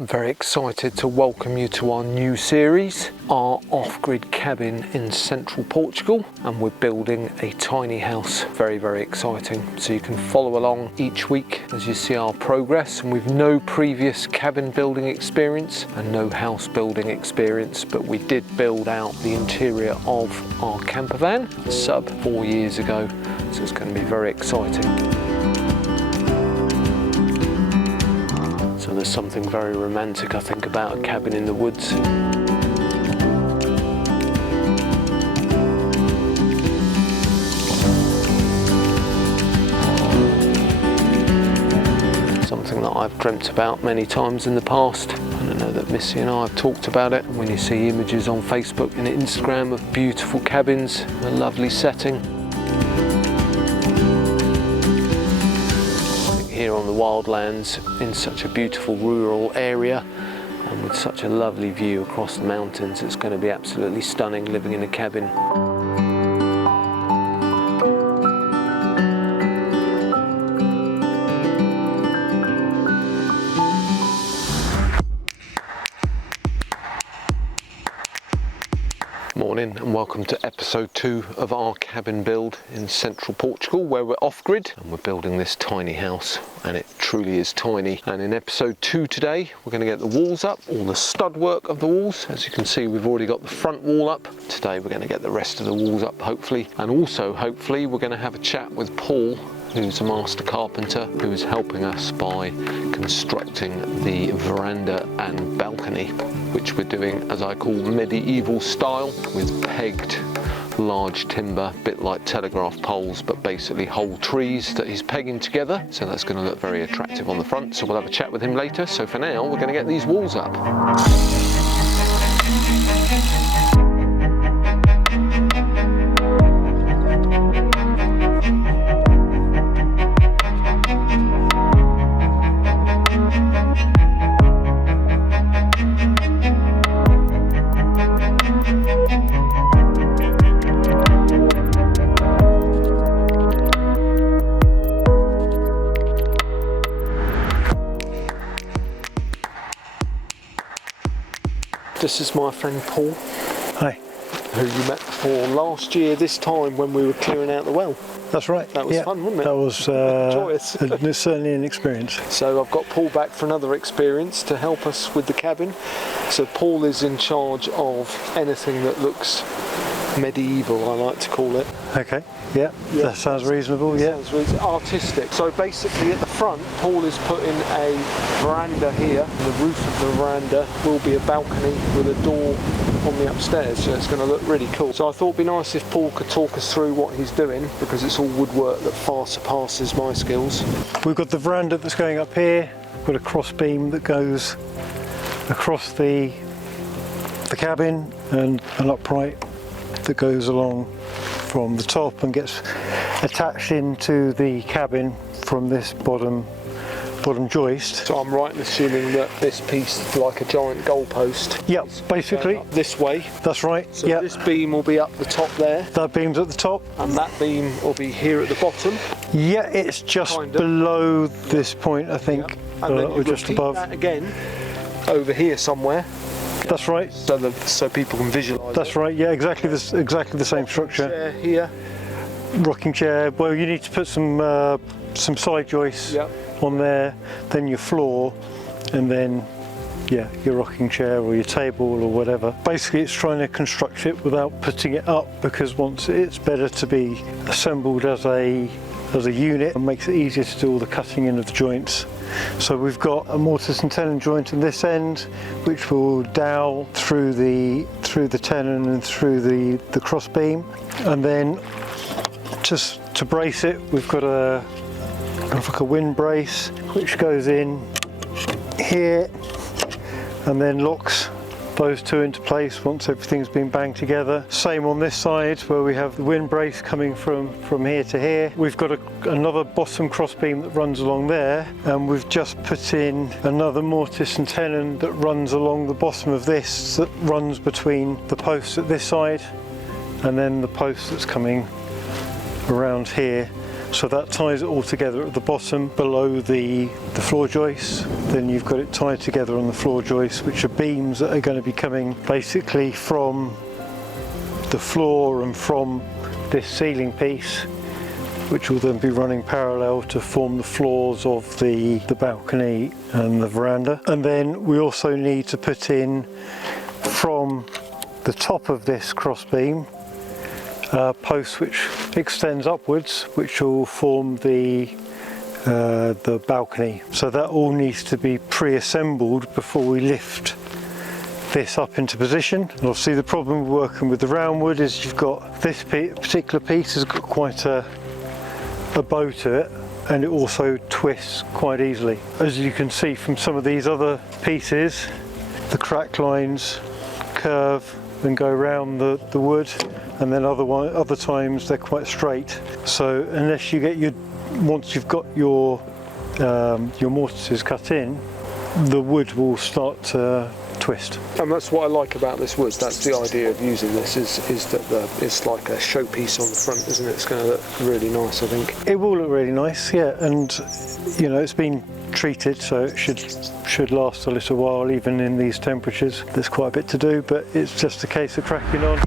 I'm very excited to welcome you to our new series, our off-grid cabin in central Portugal, and we're building a tiny house. Very, very exciting. So you can follow along each week as you see our progress, and we've no previous cabin building experience and no house building experience, but we did build out the interior of our camper van sub 4 years ago, so it's going to be very exciting. So there's something very romantic, I think, about a cabin in the woods. Something that I've dreamt about many times in the past. And I know that Missy and I have talked about it. When you see images on Facebook and Instagram of beautiful cabins, a lovely setting. Here on the wildlands, in such a beautiful rural area and with such a lovely view across the mountains, it's going to be absolutely stunning living in a cabin. Morning and welcome to episode 2 of our cabin build in central Portugal, where we're off-grid and we're building this tiny house, and it truly is tiny. And in episode 2 today we're going to get the walls up, all the stud work of the walls. As you can see, we've already got the front wall up. Today we're going to get the rest of the walls up, hopefully, and also hopefully we're going to have a chat with Paul, who's a master carpenter, who is helping us by constructing the veranda and balcony, which we're doing, as I call, medieval style, with pegged large timber, a bit like telegraph poles, but basically whole trees that he's pegging together. So that's going to look very attractive on the front. So we'll have a chat with him later. So for now, we're going to get these walls up. This is my friend Paul. Hi. Who you met before last year, this time when we were clearing out the well. That's right. That was fun, wasn't it? That was joyous. It's certainly an experience. So I've got Paul back for another experience to help us with the cabin. So Paul is in charge of anything that looks medieval, I like to call it. Okay, yeah. That sounds reasonable, yeah. Sounds really artistic. So basically at the front, Paul is putting a veranda here, and the roof of the veranda will be a balcony with a door on the upstairs, so it's going to look really cool. So I thought it'd be nice if Paul could talk us through what he's doing, because it's all woodwork that far surpasses my skills. We've got the veranda that's going up here. We've got a cross beam that goes across the cabin, and an upright that goes along from the top and gets attached into the cabin from this bottom joist. So I'm right in assuming that this piece is like a giant goalpost. Yep, basically. This way. That's right. So yep. This beam will be up the top there. That beam's at the top. And that beam will be here at the bottom. Yeah, it's just below this point, I think. Yep. And then you just above. That again over here somewhere. That's right. So people can visualise. That's right. Yeah, exactly the same structure. Chair here. Rocking chair. Well, you need to put some side joists on there, then your floor, and then your rocking chair or your table or whatever. Basically, it's trying to construct it without putting it up, because once it's better to be assembled as a unit, and makes it easier to do all the cutting in of the joints. So we've got a mortise and tenon joint on this end, which will dowel through the tenon and through the cross beam, and then just to brace it, we've got a wind brace which goes in here and then locks those two into place once everything's been banged together. Same on this side, where we have the wind brace coming from here to here. We've got another bottom cross beam that runs along there, and we've just put in another mortise and tenon that runs along the bottom of this, that runs between the posts at this side and then the post that's coming around here So that ties it all together at the bottom below the floor joists. Then you've got it tied together on the floor joists, which are beams that are going to be coming basically from the floor and from this ceiling piece, which will then be running parallel to form the floors of the balcony and the veranda. And then we also need to put in from the top of this cross beam post which extends upwards, which will form the balcony. So that all needs to be pre-assembled before we lift this up into position. And obviously the problem with working with the round wood is you've got this particular piece has got quite a bow to it, and it also twists quite easily. As you can see from some of these other pieces, the crack lines curve and go around the wood, and then other times they're quite straight. So unless you get once you've got your mortises cut in, the wood will start to twist. And that's what I like about this wood. That's the idea of using this, is that it's like a showpiece on the front, isn't it? It's going to look really nice, I think. It will look really nice, yeah, and you know, it's been treated, so it should last a little while even in these temperatures. There's quite a bit to do, but it's just a case of cracking on.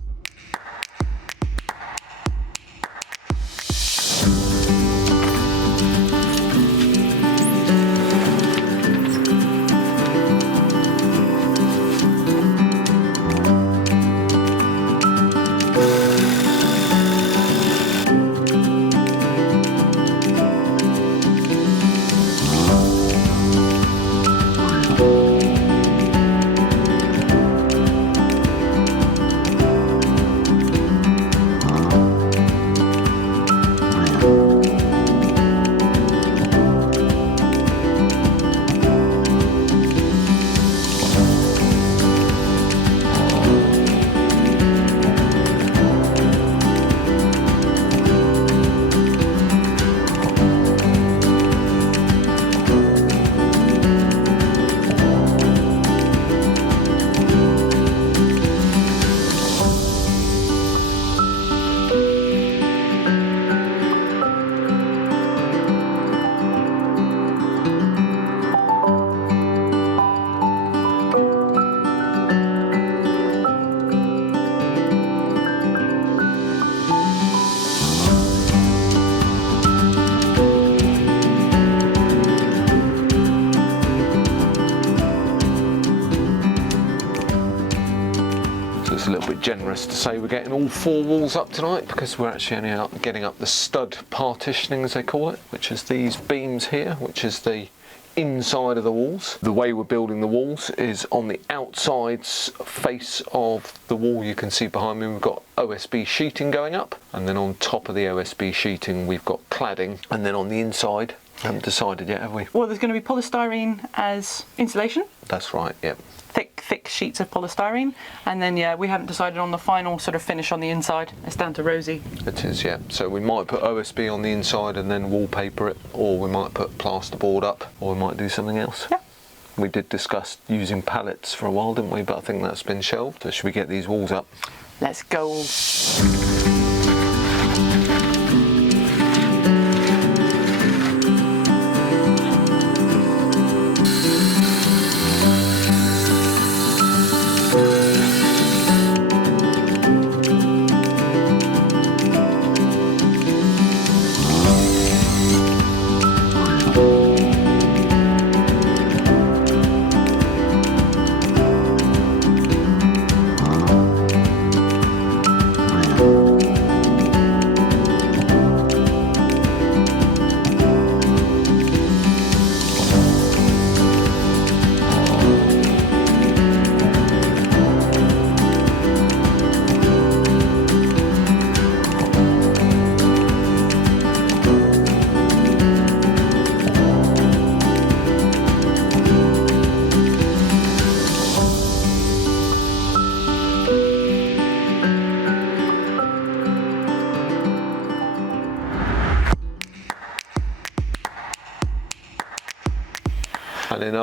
It's a little bit generous to say we're getting all 4 walls up tonight, because we're actually only getting up the stud partitioning, as they call it, which is these beams here, which is the inside of the walls. The way we're building the walls is on the outside face of the wall. You can see behind me we've got OSB sheeting going up, and then on top of the OSB sheeting we've got cladding, and then on the inside, haven't decided yet, have we? Well, there's going to be polystyrene as insulation. That's right, yep. Thick sheets of polystyrene, and then yeah, we haven't decided on the final sort of finish on the inside. It's down to Rosie. It is, yeah. So we might put OSB on the inside and then wallpaper it, or we might put plasterboard up, or we might do something else. Yeah. We did discuss using pallets for a while, didn't we? But I think that's been shelved. So should we get these walls up? Let's go.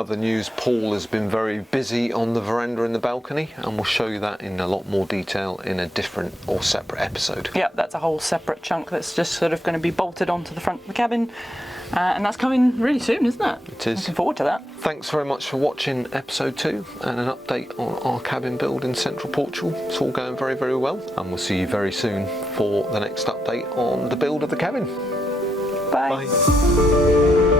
other news, Paul has been very busy on the veranda and the balcony, and we'll show you that in a lot more detail in a different or separate episode. Yeah, that's a whole separate chunk that's just sort of going to be bolted onto the front of the cabin. And that's coming really soon, isn't it? It is. Looking forward to that. Thanks very much for watching episode 2 and an update on our cabin build in central Portugal. It's all going very, very well, and we'll see you very soon for the next update on the build of the cabin. Bye. Bye.